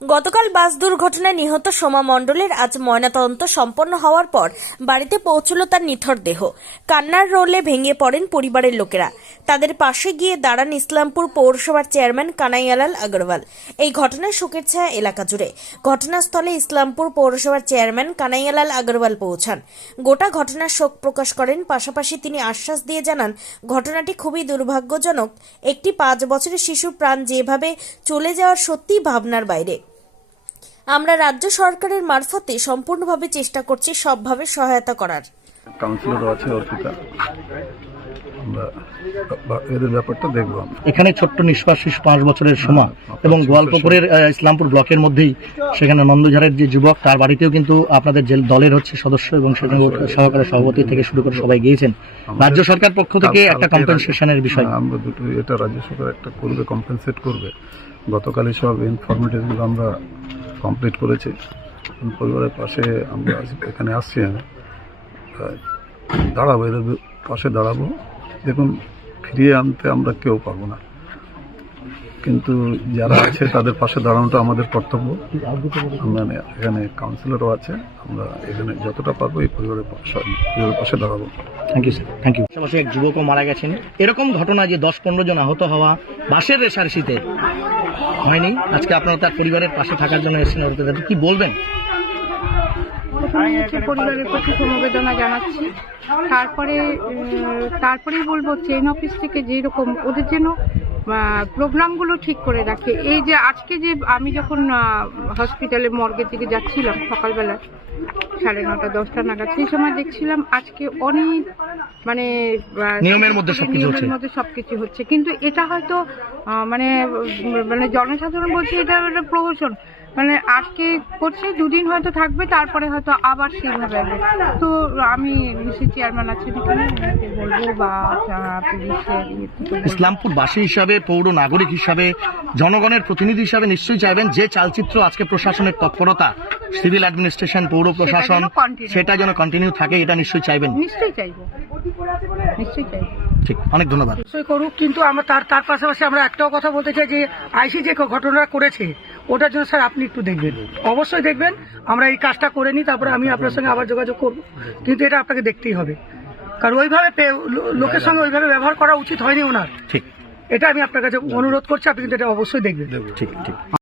গতকাল বাস দুর্ঘটনায় নিহত সোমা মণ্ডলের আজ ময়নাতদন্ত সম্পন্ন হওয়ার পর বাড়িতে পৌঁছল তার নিথর দেহ। কান্নার রোলে ভেঙে পড়েন পরিবারের লোকেরা। তাদের পাশে গিয়ে দাঁড়ান ইসলামপুর পৌরসভার চেয়ারম্যান কানাইয়ালাল আগরওয়াল। এই ঘটনায় শোকের ছায়া এলাকা জুড়ে। ঘটনাস্থলে ইসলামপুর পৌরসভার চেয়ারম্যান কানাইয়ালাল আগরওয়াল পৌঁছান। গোটা ঘটনার শোক প্রকাশ করেন। পাশাপাশি তিনি আশ্বাস দিয়ে জানান, ঘটনাটি খুবই দুর্ভাগ্যজনক। একটি পাঁচ বছরের শিশুর প্রাণ যেভাবে চলে যাওয়ার সত্যিই ভাবনার বাইরে। আমরা রাজ্য সরকারের মারফতে সম্পূর্ণভাবে চেষ্টা করছি সবভাবে সহায়তা করার। কাউন্সিলরও আছে অর্পিতা। এদের ব্যাপারটা দেখব এখানে ছোট্ট শিশু পাঁচ বছরের সময় এবং গোয়ালপুকুরের ইসলামপুর ব্লকের মধ্যেই সেখানে নন্দঝাড়ের যে যুবক তার বাড়িতেও কিন্তু আপনাদের যে দলের হচ্ছে সদস্য এবং সেখানে সহকারী সভাপতি থেকে শুরু করে সবাই গিয়েছেন। রাজ্য সরকার পক্ষ থেকে একটা কম্পেনসেশনের বিষয়। হ্যাঁ, আমরা দুটো এটা রাজ্য সরকার একটা করবে কম্পেনসেট করবে। গতকালই সব ইনফরমেটিভগুলো আমরা কমপ্লিট করেছি। পরিবারের পাশে আমরা এখানে আসছি আমি। দাঁড়াবো, এদের পাশে দাঁড়াবো। দেখুন, ফিরিয়ে আনতে আমরা কেউ পারব না। কিন্তু যারা আছে, তাদের পাশে দাঁড়ানোটা আমাদের কর্তব্য। আমরা এখানে কাউন্সিলরও আছে। আমরা এখানে যতটা পারব এই পরিবারের পরিবারের পাশে দাঁড়াবো। Thank you sir thank you পাশাপাশি এক যুবকও মারা গেছেন। এরকম ঘটনা যে দশ পনেরো জন আহত হওয়া বাসের রেশারেশিতে হয়নি? আজকে আপনারা তার পরিবারের পাশে থাকার জন্য এসেছেন অর্পিতা কি বলবেন? পরিবারের প্রতি সমবেদনা জানাচ্ছি। তারপরে তারপরেই বলব চেইন অফিস থেকে যেরকম ওদের যেন প্রোগ্রামগুলো ঠিক করে রাখে। এই যে আজকে যে আমি যখন হসপিটালে মর্গের দিকে যাচ্ছিলাম সকালবেলা সাড়ে নটা দশটা নাগাদ। সেই সময় দেখছিলাম আজকে অনেক মানে নিয়মের মধ্যে সবকিছু হচ্ছে। মধ্যে সবকিছু হচ্ছে। কিন্তু এটা হয়তো মানে মানে জনসাধারণ বলছে এটা একটা প্রহসন। মানে আজকে করছে দুদিন হয়তো থাকবে তারপরে হয়তো আবার সেইভাবে তো আমি নিশ্চয়ই চেয়ারম্যান আছেন বলব? বা বলব। ইসলামপুর বাসী হিসাবে পৌর নাগরিক হিসাবে জনগণের প্রতিনিধি হিসাবে নিশ্চয়ই চাইবেন যে চালচিত্র আজকে প্রশাসনের তৎপরতা। সিভিল অ্যাডমিনিস্ট্রেশন পৌর প্রশাসন সেটা যেন কন্টিনিউ থাকে এটা নিশ্চয়ই চাইবেন। নিশ্চয়ই চাইব। নিশ্চয়ই চাইব। ঠিক অনেক ধন্যবাদ। অবশ্যই করুক কিন্তু আমরা তার তার পাশাপাশি আমরা একটাও কথা বলতে চাই যে আইসি যে ঘটনাটা করেছে ওটার জন্য স্যার আপনি একটু দেখবেন। অবশ্যই দেখবেন আমরা এই কাজটা করে নিই তারপরে আমি আপনার সঙ্গে আবার যোগাযোগ করব। কিন্তু এটা আপনাকে দেখতেই হবে। কারণ ওইভাবে লোকের সঙ্গে ওইভাবে ব্যবহার করা উচিত হয়নি ওনার। ঠিক। এটা আমি আপনার কাছে অনুরোধ করছি আপনি কিন্তু এটা অবশ্যই দেখবেন। ঠিক ঠিক।